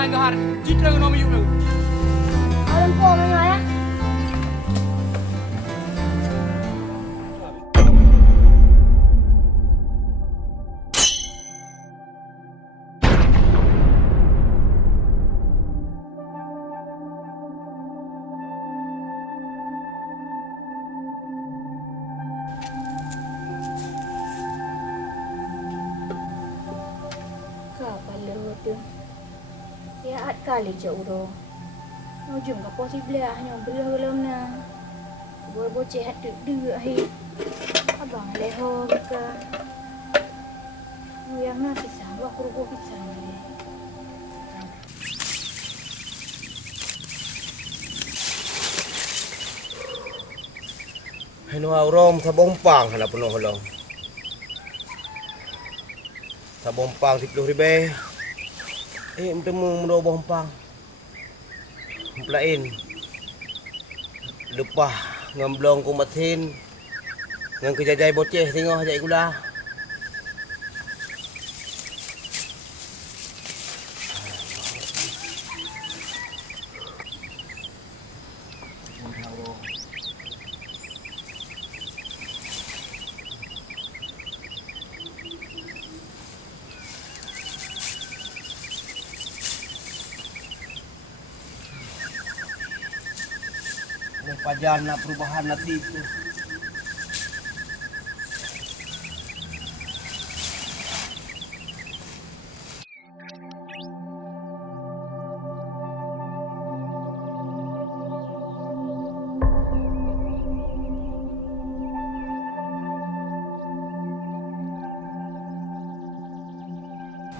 sang gahar citra no miyu no. Alam po man ya. Kapal tu. Ya at kali je uro. Ujung ka posible hanya belum na. Boceh hatu dua hai. Abang leho ka. Yang na pisang wa kurugo pisang ni. Heno aurom sa bompang hala puno holo. Sa bompang 10.000. Mtemu mendo bompang. Mplain. Lupah ngamblong ku mesin. Ngang kejajai boceh tengok hajai gula. Pajana perubahan nanti itu.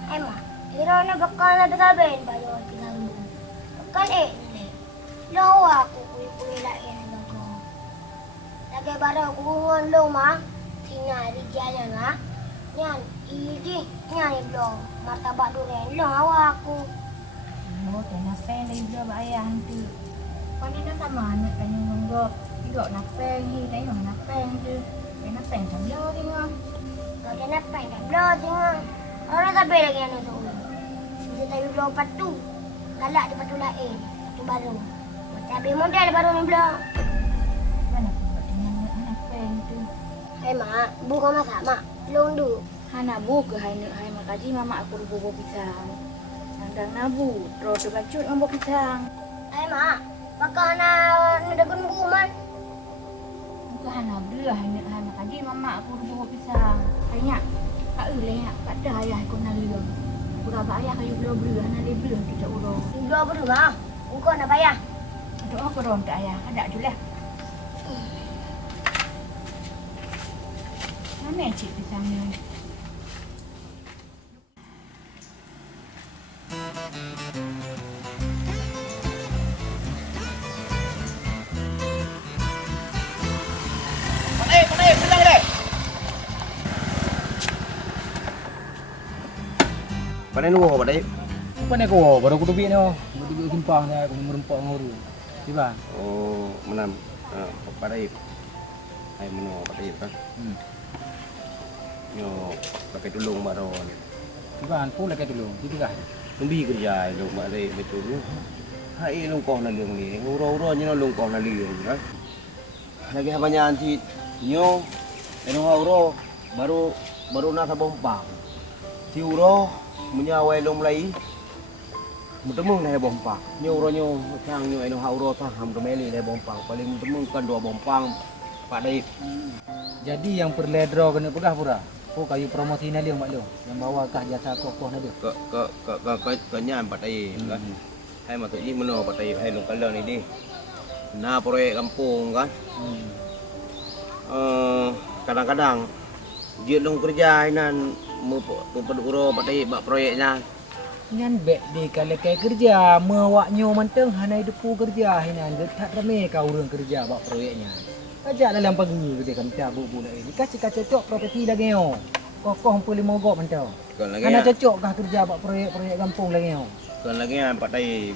Emma, iro na bakal na bitaben ba yung pinagbo? Bakal Lo aku kuy lain bago. Lagay bara kuhon lo ma. Tina di jalan ha. Nyan idi nyan lo martabak durian lo aku. Mo tena pen dai blo ba ayah tu. Pani na sama anak kan yang monggo. Igok nak pen hi dai hong nak pen tu. Pen nak pen tham lo đi ngon. Kau dah nak pen dah lo tengok. Orang tak bela lagi anak tu. Kita tahu lo patu. Galak di patu lain. Patu baru. Tapi model baru ni pula. Mana pun dengan anak pen tu. Hai mak, buka masak mak. Long du. Hana bu ke hai nak hai makaji mama aku rubo pisang. Nandang nabu, ro tu bacut ngombo pisang. Hai mak, bakal na dagun buman. Bukan hana belah hai nak hai makaji mama aku rubo pisang. Kayaknya kak uleh kak dah ayah aku naliung. Berapa ayah kayu belah belah nali belah tu cak uro. Dua baru mak. Engkau nak bayar. Doa koron ke ayah, ada je lah. Mana cik pisang ni? Pandai, bilang deh. Pandai nuwo, pandai. Apa ni kau baru aku dubi ni oh. Aku dubi simpang ni aku merempak nguru. Tiba. Oh, menam. Pandai. Hai meno pandai kan. Yo pakai tulung baru. Tiba anpu lagi dulu. Tiba. Tumbi kerja lu mak dai betul lu. Hai lu kau na liang ni. Uro-uro ni lu kau na liang kan. Lagi banyak anti nyo. Eno uro baru na sa bompang. Si uro menyawai lu mulai. Mutemu na bompang. Nyo uro nyo sang nyo eno uro sa ham domeli na bompang. Paling mutemu kan dua bompang. Pak Daib. Jadi yang perledro kena pegah pura. Oh kayu promosi na liang mak lu. Yang bawa kah jasa kokoh na dia. Ke nyam Pak Daib kan. Hai mak tu ji meno Pak Daib hai lu kalau ni di. Na proyek kampung kan. Kadang-kadang dia long kerja inan uro Pak Daib bak proyeknya. Ngan bek di kalau kai kerja mewaknyo manteng hanai depu kerja hinan tak rame kau urang kerja bak proyeknya. Ajak dalam pagi kerja kan cabut bulan ini. Kasih cocok properti lagi yo. Kokoh 45 gok mantau. Kan lagi. Ana cocok kah kerja bak proyek kampung lagi yo. Kan lagi Pak Daib.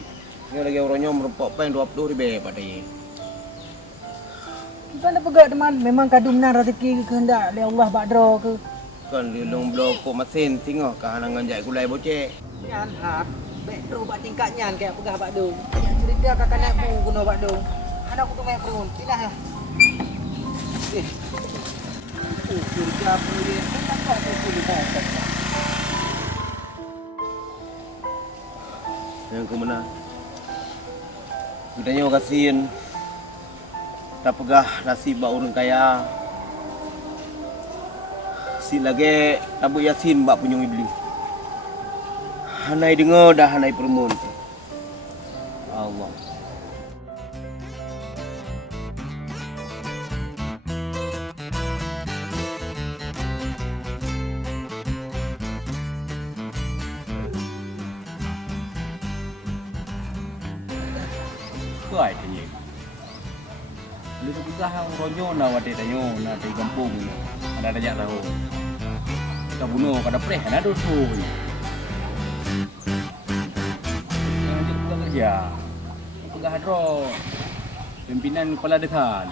Ni lagi orangnya merempok pen 20.000 Pak Daib. Bukan ada pegak teman, memang kadung benar rezeki kehendak oleh Allah bakdro ke. Kan di long blok ko mesin tengok ke hanangan jai gulai bocek. Yan hat, Betro bak tingkatnya kayak pegah bak dong. Yang cerita kakak nak bu guna bak dong. Anak aku tu main perun. Pindah ya. Kerja boleh. Tak kau boleh dah. Yang ke mana? Budanya kasihin. Tak pegah nasib bak orang kaya. Si lagi tabu yasin bak punya iblis. Hanai dengar dah hanai permun. Allah. Kuai tanya. Lu tu pegah ronyo na wate tanyo na di kampung ni. Ada rajak tahu. Kita bunuh kada preh ada dosu. Yang jadi pegah kerja. Pegah hadro. Pimpinan kepala desa.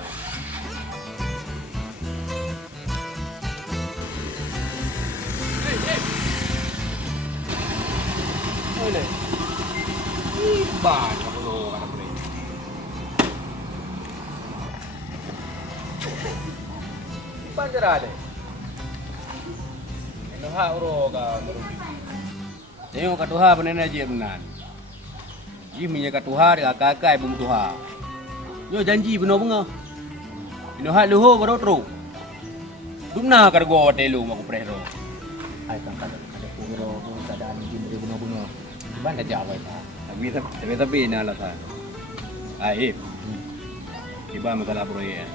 Oleh. Iban kalau kada preh. Panjara deh. Katuha uro ka merugi. Tengok katuha panena je benan. Ji minya katuha dengan kakak ibu tuha. Yo janji benar bunga. Ino hak luho baru teruk. Dumna kargo telu aku prehro. Ai kan kada puro keadaan ini boleh bunuh-bunuh. Gimana jawab itu? Tapi na alasan. Aib. Iba masalah proyek.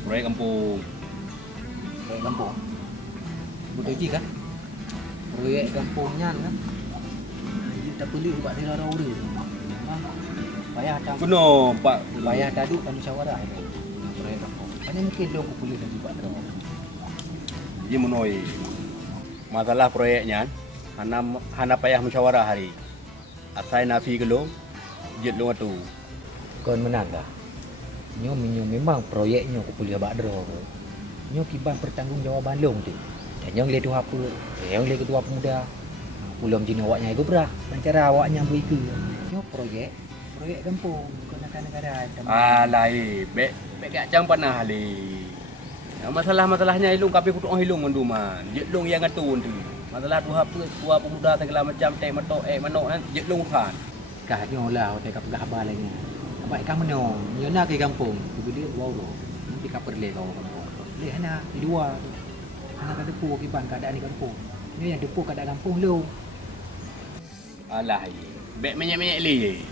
Proyek kampung. Proyek kampung. Budak ji kan? Proyek kampungnya kan? Dia tak perlu buat dia orang urus. Payah tak. Benar, Pak. Payah dadu kan musyawarah ini. Proyek kampung. Hanya mungkin dia boleh lagi buat dia. Dia menoi. Masalah proyeknya, hana payah musyawarah hari. Asai nafi gelung, jet lu tu. Kon menang dah. Nyo memang proyeknya aku boleh buat dia. Nyo kiban pertanggungjawaban long tu. Dan yang le tu apa? Yang le ketua pemuda. Pulang jin awaknya ibu berah. Cara awaknya begitu. Nyo proyek kampung bukan negara. Alai, bek gak jang panah ali. Masalah-masalahnya ilung kapi kutuk hilung menduman. Jet long yang ngatun tu. Masalah tu apa tua pemuda segala macam teh matok manok kan jet long kan. Kah nyo lah hotel kap gahaba lagi. Baik kamu no, nyo nak ke kampung. Tu dia wow lo. Nanti kap perle kau kampung. Leh hana di luar. Hana kada depu kiban keadaan di kampung. Nyo yang depu keadaan kampung lo. Alah, bek menyek-menyek li.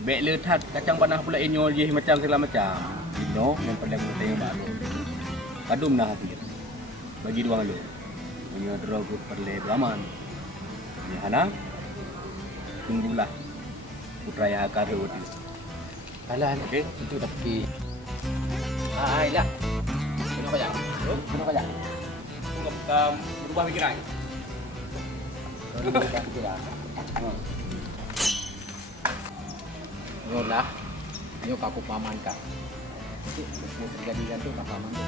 Bek letat kacang panah pula inyo je macam segala macam. Ino yang paling penting baru. Kadum nah hati. Bagi dua lu. Punya drog perle beraman. Ni hana. Tunggulah. Putraya akar tu. Alah, Okey. itu dah pergi. Ai lah. Kenapa jak? Kenapa jak? Tunggu berubah pikiran. Kalau kita kira. Nyo lah. Nyo kaku paman kak. Itu terjadi kan tu paman tu.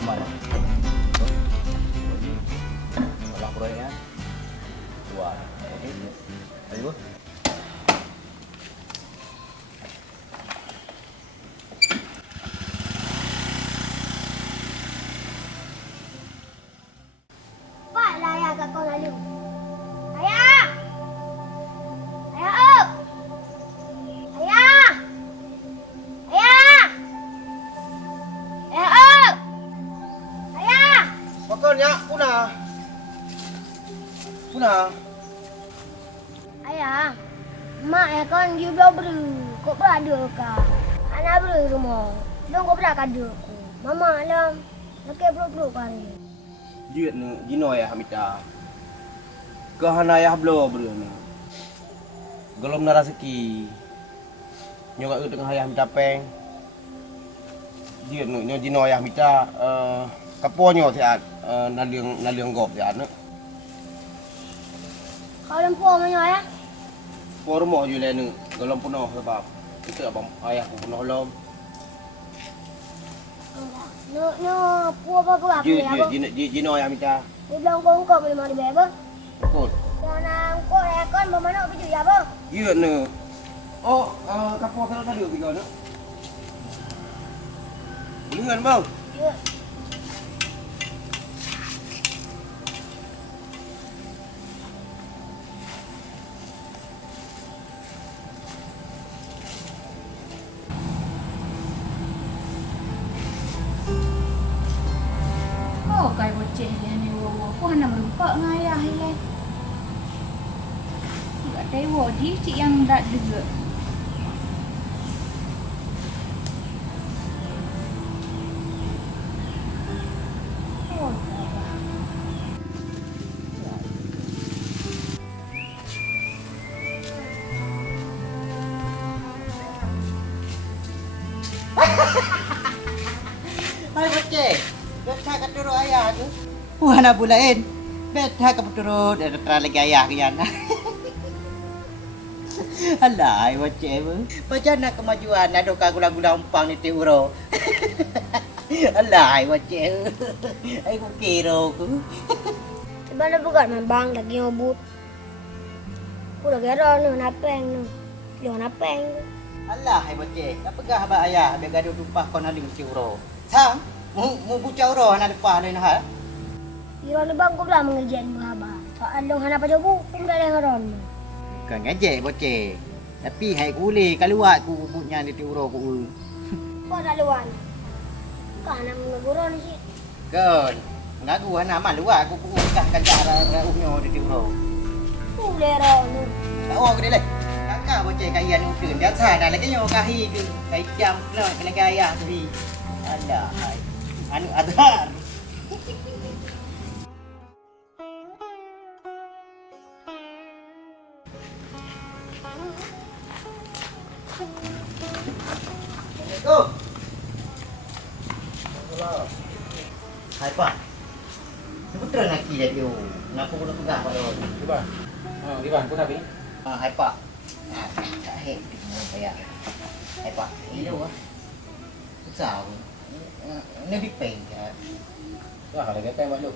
Aman. Kalau proyeknya buat. Ayo. Pak lah ayah kat kau lalu. Ayah! Ayah! Oh! Ayah! Ayah! Ayah! Oh! Ayah! Pokoknya punah. Ayah, mak ya kan dia belum beri. Kau berada kah? Anak beri rumah. Belum kau berada kada aku. Mama alam. Laki bro kali. Jiut ni jino ya hamita. Kahana ya blo bro ni. Gelom na rezeki. Nyo kat tengah ayah mencapeng. Jiut ni nyo jino ya hamita kaponyo siat naliang gop siat ne. Kau lempuh mana ayah? Pormo ju le ni gelom penuh sebab kita abang ayah pun penuh lom. Pua apa Dia apa? Jino yang minta. Dia bilang kau boleh mari bebe. Betul. Jangan kau rekon bermana pergi ya bang. Ya ne. Oh, kapal sana tadi tiga nak. Boleh kan bang? Ya. Oh, kai boceh dia ni wo. Ku hana merempak ngayah le. Tidak dewo ji cik yang dak dega. Oh, Hai bocah, betah kat turut ayah tu. Wah nak bulain. Betah kat turut dan lagi ayah ke yana. Alah, ai bocah apa? Macam nak kemajuan ada gula-gula umpang ni tiuro. Alah, ai bocah. Ai ku kira ku. Mana bukan bang lagi ngobut. Ku lagi ron napeng nu. Lo napeng. Alah, ai bocah. Tak pegah abang ayah biar gaduh tumpah kau nak ling tiuro. Sang, mu bucau roh nak depan ni nah. Iro ni bang ku dah mengajian berapa. Soal dong hana pada bu, ku dah yang ron. Bukan ngajak bocah. Tapi hai ku boleh keluar ku punya di tiuro ku. Kau dah luan. Kau hana menguron sih. Kan. Ngaku anak malu aku ukahkan cara unyo di tiuro. Ku boleh ron. Tak oh ke dia. Kakak bocah kaian udun biasa dah lagi nyo kahi ke. Kai jam no kena gaya tu. Alah. Anu adhar. Assalamualaikum. Hai Pak. Betul nak kira dia. Nak aku nak pegang Pak Don. Gimana? Gimana? Kau nak Hai Pak. Tak hek saya. Hai Pak. Ini wah. Sao? Nó biết bền kìa. Wah, kalau kita buat lu.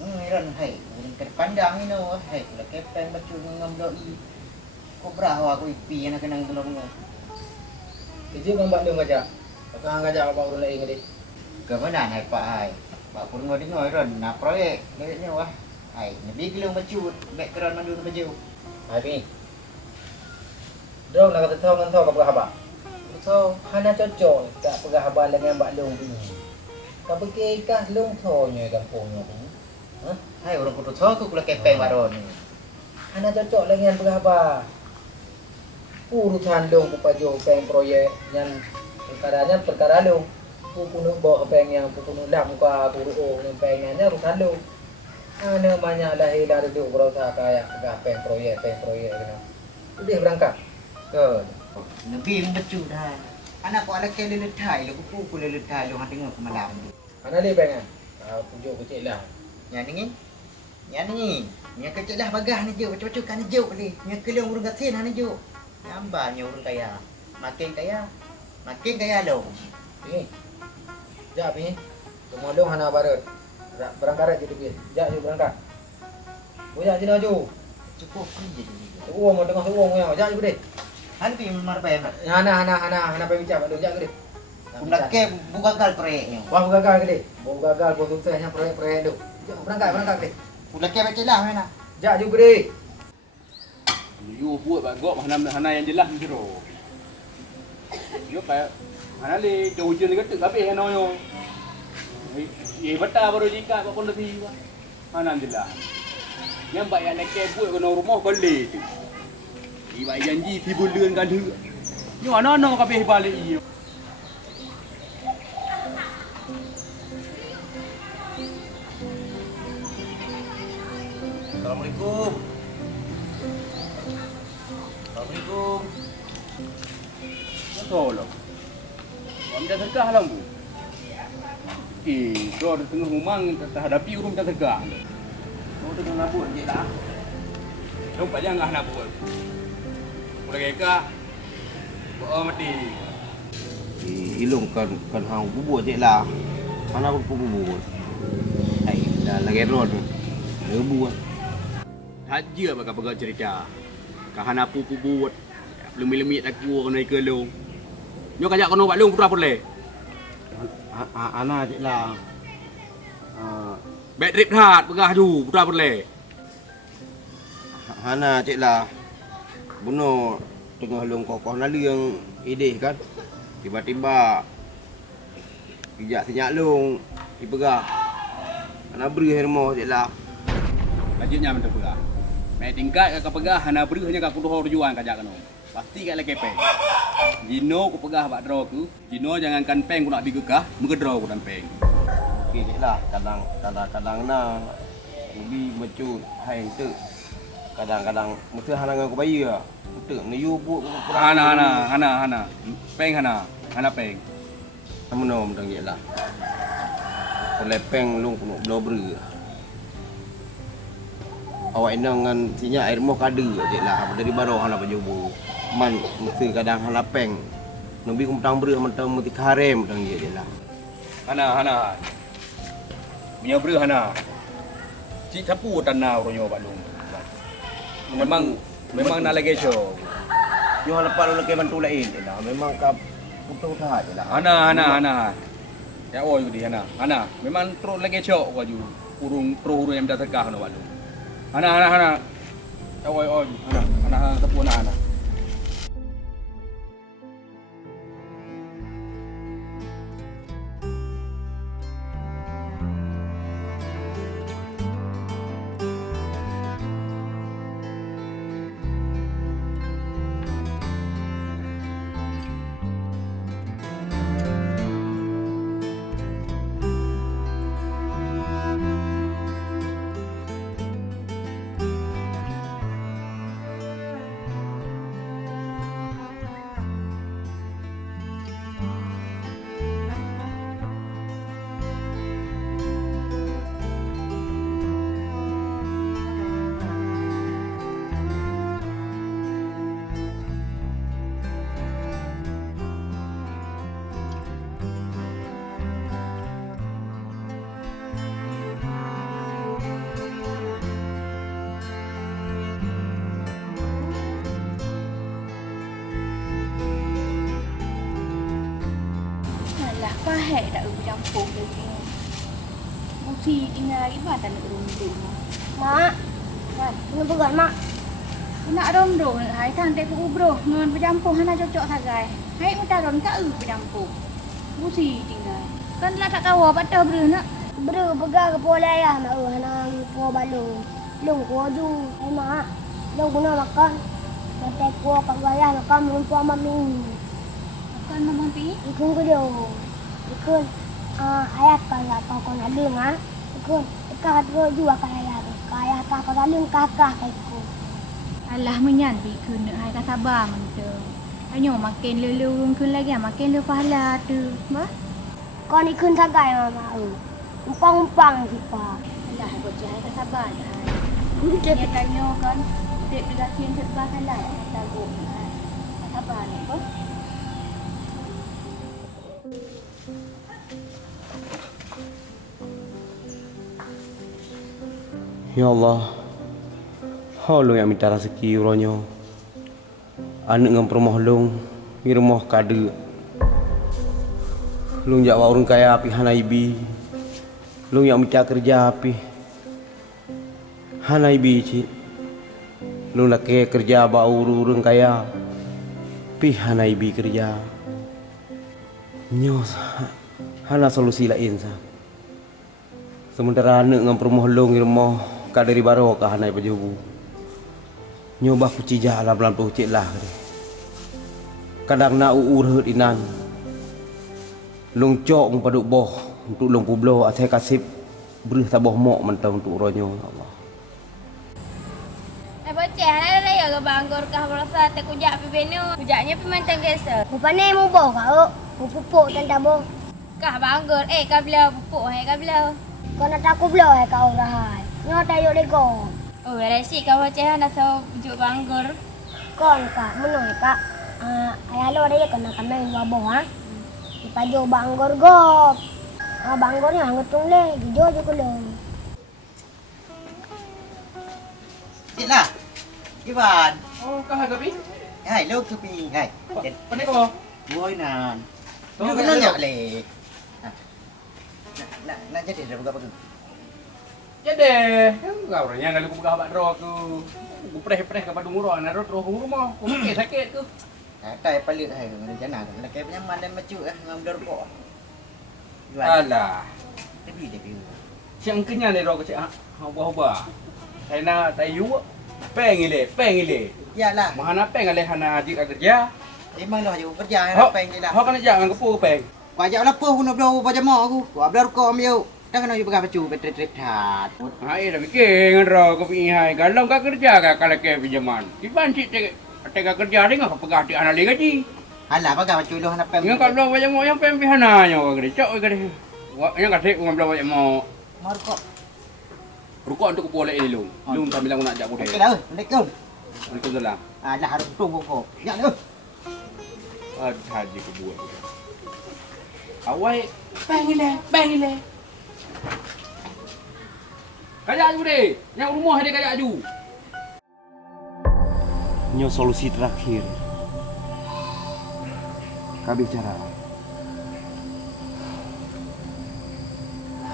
Iron hai, ke pandang ini wah, hai lah kepeng bacun ngam doi. Ko brawa ko ipi na kanang tulong mo. Kerja kan buat lu ngajak. Kau ngajak apa orang lain ngadi. Kebenaran hai Pak hai. Pak pun ngodi ngoiron na proyek ni wah. Hai, nabi kilong bacun background mandun baju. Hai ni. Dong nak kata tahu ngan tahu kau apa? So, hana cocok tak pegah abang dengan Mbak Long ni. Kau pergi kah Long thonya kampungnya tu. Ha? Hai orang kudu so ko kula kepeng baron. Hana cocok dengan pegah abang. Urusan Long pupajo peng proyek yang perkara Long. Pupuno bawa peng yang pupuno lam ka puru yang pengnya urusan Long. Ana banyak lahir dari tu berusaha kayak pegah peng proyek kena. Udah berangkat. Ke. Nabi bacun dah. Anak ko ala kele letai lo ku letai lo hati ngok malam tu. Ana le pengan. Pujuk kecil lah. Yang ni. Yang ni. Yang kecil lah bagah ni je. Macam-macam kan je boleh. Yang kelong urang gatin han je. Nyambanya urang kaya. Makin kaya lo. Ni. Jap ni. Semua dong hana barat. Berangkat je tu. Jap je berangkat. Boyak je laju. Cukup kerja ni. Uang mau tengah uang yang. Jap je boleh. Han pi mar pa yan. Hana bincang pada jap ke dia. Kumla ke buka gal proyeknya. Wah gagal ke dia. Mau gagal pun suksesnya proyek tu. Jap berangkat ke dia. Kumla ke baca lah mana. Jap je ke dia. You buat bagok hana yang jelas ni jero. You kayak hana le hujan ni kata tapi hana yo. Ye bata baru jika apa pun lebih hana jelas. Yang bayar nak ke buat kena rumah balik tu. Iba janji pi bulan kan hu. Yo ana kabeh balik iyo. Assalamualaikum. Assalamualaikum. Tolong. Kami dah tegah lah bu. Kau di tengah rumah tak hadapi urung tak tegah. Kau tu nak buat je lah. Nampak jangan nak buat. Udah kaya mati. Ilung kan hang bubur je lah. Mana aku buat. Hai, dah lagi road. Lebu. Haji apa kau cerita. Kahana pupu buat. Lemi-lemi aku naik ke long. Nyo kajak kono bak long pura boleh. Anak je lah. Bet trip hat pegah tu pura boleh. Hana cik lah. Bunuh tengah long kokoh nali yang ideh kan. Tiba-tiba kijak senyak long dipegah. Hana beri hermo cik lah. Lanjutnya mentah pegah. Mai tingkat kau pegah hana beri hanya kau kudu tujuan kajak kono. Pasti kat lagi peng. Jino ku pegah bak draw ku. Jino jangankan peng ku nak bagi kah, mengedraw ku dan peng. Okey cik lah. Kadang-kadang na lebih mecut hai tu. Kadang-kadang mesti hana dengan aku bayar lah. Betul, niu buat Hana. Peng hana peng. Kamu tang je lah. Oleh peng long kuno blow beri. Awak dengan sinya air moh kada je lah. Dari baru hana pajubu. Man mesti kadang hana peng. Nabi kumpang beri mentang mesti karem tang je lah. Hana. Punya beri hana. Cik sapu tanah ronyo bak long. Memang nak lagi show. Yo lepas lu ke bantu lain je lah. Memang kap putus usaha je lah. Hana. Ya oi di Hana. Memang terus lagi show waju. Urung yang dah tegah no balu. Hana. Ya oi Hana sapu Hana. Pahek tak bercampur lagi. Mesti tinggal lagi tak nak ronda. Mak, Kan? kenapa kan mak? Nak ronda hai sang tek ku bro, ngan bercampur hana cocok sagai. Hai muta ron ka bercampur. Mesti tinggal. Kan lah tak kawa patah bro nak. Beri pegang ke pola ayah mak hana po balu. Long ko ju. Hai mak, long guna makan. Kata ko kat ayah makan rumpu mami. Kan mamang pi. Ikun ko dia. Ikun ayah kan apa kau nak leng ah. Ikun ikah tu juga kan ayah. Ayah kah kau nak leng kakak kai ko. Alah menyan pi kun hai ka sabar mante. Hanyo makin lelurung kun lagi makin le pahala tu. Bah. Kau ni kun sagai mama. Umpang-umpang siapa. Alah kau cai ka sabar dah. Dia tanya kan dek dekat sini sebab salah kata go. Ka sabar ni apa? Ya Allah. Long yang minta rezeki uronyo. Anak dengan permoh long, mirmoh kade. Long jak wa urang kaya api hanaibi. Long yang minta kerja api. Hanaibi cik. Long nak kerja ba urang kaya. Pi hanaibi kerja. Nyos. Hana solusi lain sah. Sementara anak dengan permoh long mirmoh dari baru ke hanai pajubu. Nyoba ku cijah lah belan tu cik lah. Kadang nak urut inan. Long cok paduk boh untuk long publo asai kasip beri taboh mok mentang untuk ronyo Allah. Bocah lah ya ke banggor kah merasa tak kujak pi benu. Kujaknya pi mantang gesa. Rupanya mu boh kau. Mu pupuk tanda boh. Kah banggor kah belau pupuk hai kah belau. Kau nak takut belah kau rahai. Nyo tayo lego. Oh, resi kau bocah nak so bujuk banggor. Kon kak, menoi kak. Ayah lo dia kena kami waboh ha. Ipaju banggor gop. Banggornya ngetung le, hijau aja belum. Cik lah. Iwan. Oh, kah gabi? Hai, lo tu pi. Hai. Pandai kau. Boy nan. Oh, Lo betul. kena le. Nak jadi dah berapa tu? Jadi, kau orangnya kalau aku buka roh aku. Aku preh ke padu murah, nak roh rumah. Aku sakit tu. Kai palit hai rencana kan. Nak punya mandan macu ngam dor ko. Iwan. Alah. Tapi dia pi. Siang kenyang ni roh kecik. Haba-haba. Saya nak tayu. Peng ile. Yalah. Mahana peng ale hana adik kerja. Memang lah you kerja Hok peng je lah. Hok kena jangan kepu ke peng. Wajak lapor guna blau pajama aku. Gua blau ko ambil. Dah kena you pegang pacu betret hat. Hai dah fikir dengan roh ke pi hai. Kalau kau kerja ka kalau ke pinjaman. Kiban cik tega kerja ni ngah pegah di ana le gaji. Alah pegang pacu lo nak peng. Dengan kalau pajama yang peng pihana nya ke cok ke ni. Yang kasih ngambil pajama. Mar ko. Rukuk untuk kepu le lu. Lu tak bilang nak ajak budaya. Okey dah. Assalamualaikum. Waalaikumsalam. Alah harus tunggu ko. Ya lu. Haji kebuat. Awai peng ile. Kajak ju deh. Yang rumah dia kajak ju. Nyo solusi terakhir. Kau bicara.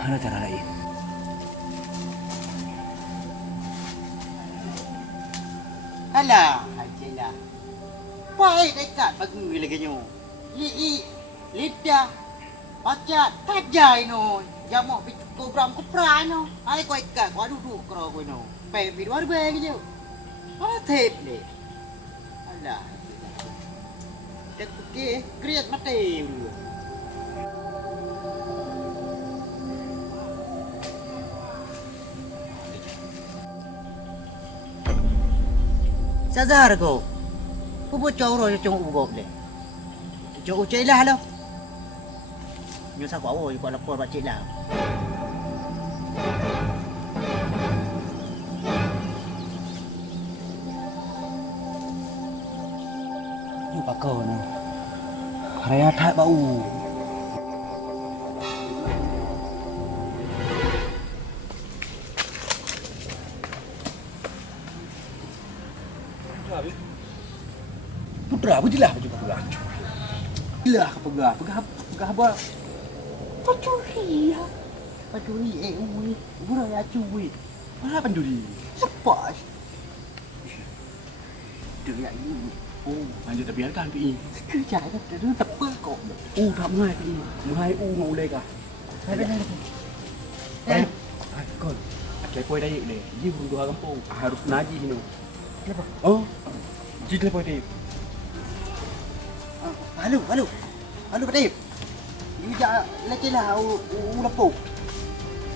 Ada cara lain. Alah, haji lah. Pai dekat bagi lagi nyo. Lidah. Baca tajai no. Jamu program kupra no. Ai ko ikat ko duduk kro ko no. Pai video arbe ge jo. Mana tape le. Alah. Tek ke kriat mate dulu. Sazar ko. Pupu choro yo chong ugop le. Chong ucai lah lo. Nyo sa ko awo ko lapor ba cik lah. Ni pakau na. Raya tak bau. Putra apa jelah baju pegah. Jelah ke pegah apa? Pacuri ya. Pacuri ui. Bura ya cuwi. Mana pencuri? Sepas. Dia ya ini. Oh, lanjut tapi kan pi. Kerja kan dia tepa kok. Tak mengai pi. Mengai ngau le ka. Eh, Kau. Telepon dah le. Ji burung dua kampung. Harus naji ni. apa? Oh. Ji telepon dah. Halo. Halo Patip. You ja lagi lah lapuk.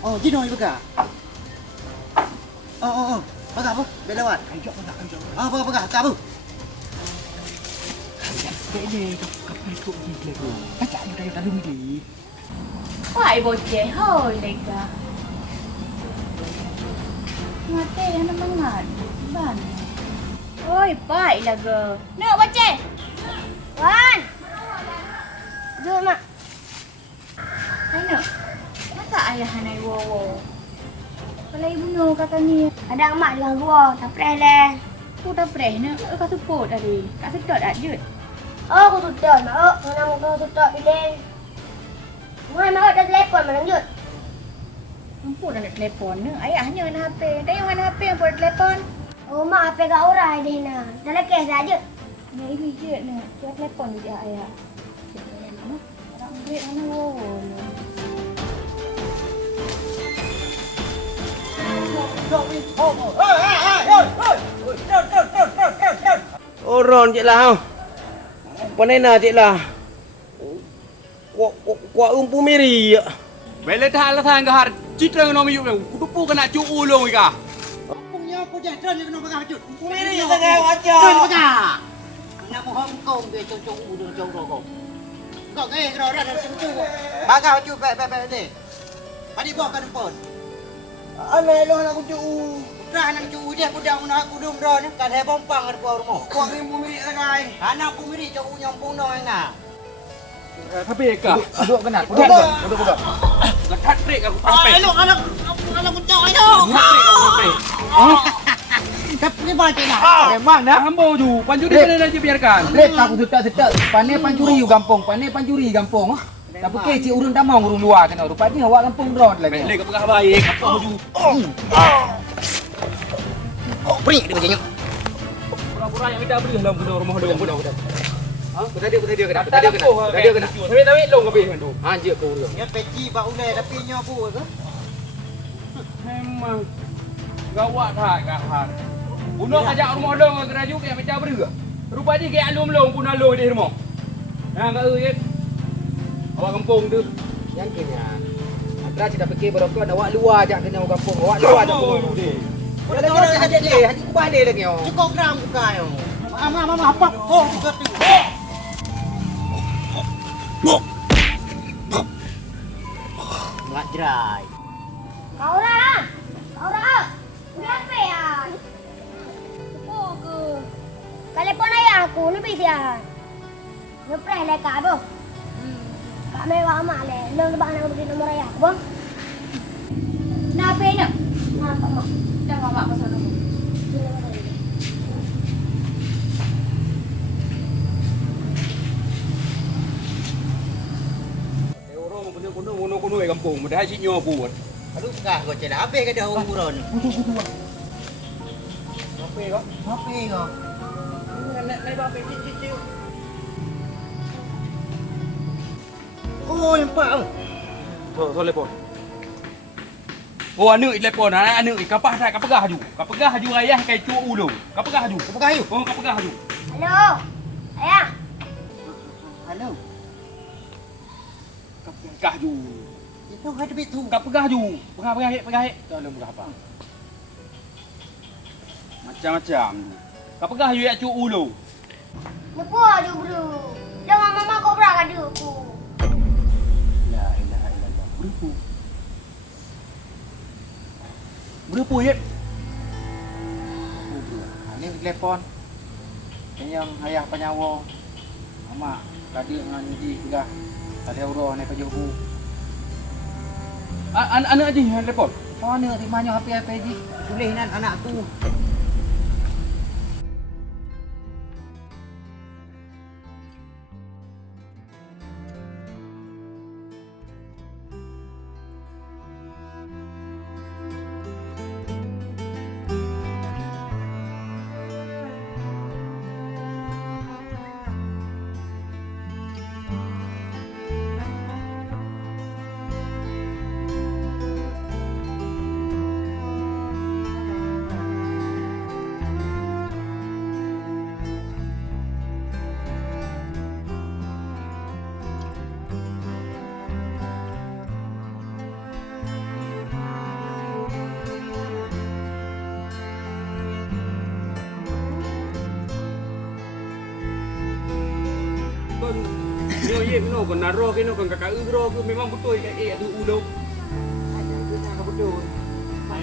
Oh, jino ibaga. Oh. Baga apa? Belawat. Kajak. Ah, baga ka apa? Kene kapal tu ji le ko. Kajak you dah dalam ni. Wah, bocah, hoi lega. Mate yang mangat. Ban. Oi, pai laga. Nak bocah. Wan. Jom mak. Hai nak. Masa ayah hanai wo. Kalau ibu no katanya. Ada mak dengan gua, tak pernah leh. Aku tak pernah nak. Kau support tadi. Kak sedot tak je. Oh, aku tutup mak. Mana muka tutup pilih. Mai mak dah telefon mana lanjut. Mampu dah nak telefon ni. Ayahnya nak HP. Dah yang mana HP yang buat telefon. Oh, mak HP kat orang dia na. Dah lekeh saja. Ya ibu je nak. Cuba telefon je ayah. Orang duit mana wo. Orang cik lah. Panena cik lah. Kuat umpu miri. Bele dah lah sang gahar. Citra ngono mi yu. Kudupu kena cu ulung ika. Punya aku jalan ni kena pegang cut. Miri sangat wajah. Cut pegang. Nak mau Hong Kong ke cong udah cong rokok. Kau ke kena orang dah sentuh. Baga cut baik ni. Padi buah kan pun. Aneh lo nak kucu. Dah nak cut dia kudang nak kudum dah ni. Kan hebong pang ada buah rumah. Kuat umpu miri sangat. Anak aku miri cong unyong pun no yang nak. Tapi ika. Duduk kena. Duduk. Ketat trik aku Oh, sampai. elok anak kucak itu. Ketat trik aku sampai. Tapi baca lah. Memang nak. Ambo ju, panjuri mana dah biarkan. Rek aku setak-setak. Pandai pancuri you gampong. Pandai pancuri gampong. Tapi kecik urun tamang urun luar kena. Rupanya awak gampong rod lagi. Lek kau pegah baik. Ambo ju. Beri dia macam ni. Pura-pura yang kita beri dalam kena rumah dia. Kita dia kena. Kita dia kena. Tapi long ke bih tu. Anjir kau urun. Ya peci bak ulai tapi nyobu ke? Memang gawat hat. Bunuh ajak rumah long ke raju ke macam beri. Rupanya ke alum long pun alum di rumah. Nah, kau ingat. Awak kampung tu. Yang kena. Antara kita fikir berapa awak luar ajak kena orang kampung. Awak luar ajak kampung. Dah lagi ada dia. Haji ku balik lagi. Cukup gram buka yo. Mama apa? Oh, juga tu. Nggak dry. Aura. Kenapa ya? Oh, ke. Telepon ayah aku ni bisa. Ngepres lah kak boh. Kak mewah mak le. Long lebak nak beri nomor ayah aku boh. Kenapa nak? Kenapa mak? Dah mamak pasal nombor. Orang kuno di kampung. Mudah cik nyo buat. Aduh, kah kau celah habis ke dah urun. Apa kau? Apa kau? Naik apa cik. Oh, nampak tu. So telepon. Oh anu telepon. Anu kapah tak kapegah haju. Kapegah haju ayah kai cu ulu. Kapegah haju. Apa kayu? Oh kapegah haju. Halo. Ayah. Halo. Kapegah haju. Itu ada betul. Kapegah haju. Pegah. Tolong pegah apa? Macam-macam. Kapegah haju ya cu ulu. Lepo ada bro. Jangan mama kau berak ada aku. La ilaha illallah. Berapa ya? Ini telepon. Yang ayah penyawa. Mak tadi dengan Yudi sudah tadi urus naik kerja aku. Anak aja yang telepon. Mana rimanya HP ji? Boleh nan anak tu. Yo ye kena kon naro kena kon kakak uro ke memang betul kat tu ulo.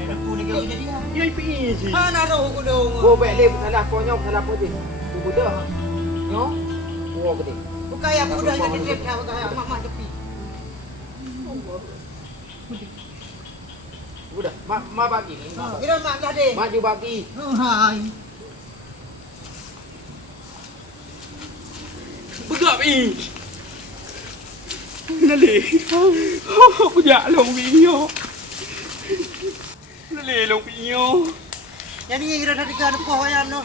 Aku ni kau jadi. Ye pi si. Mana roh aku dong. Gua baik lem salah konyol salah apa je. Tu budak. Nyo. Gua gede. Bukan aku dah jadi trip dah bukan mak tepi. Budak. Mak bagi ni. Kira mak dah deh. Mak juga bagi. Hai. Begap pi. Nali. Aku jak long pi yo. Nali long pi yo. Yang ni kira dah dekat depan yang no.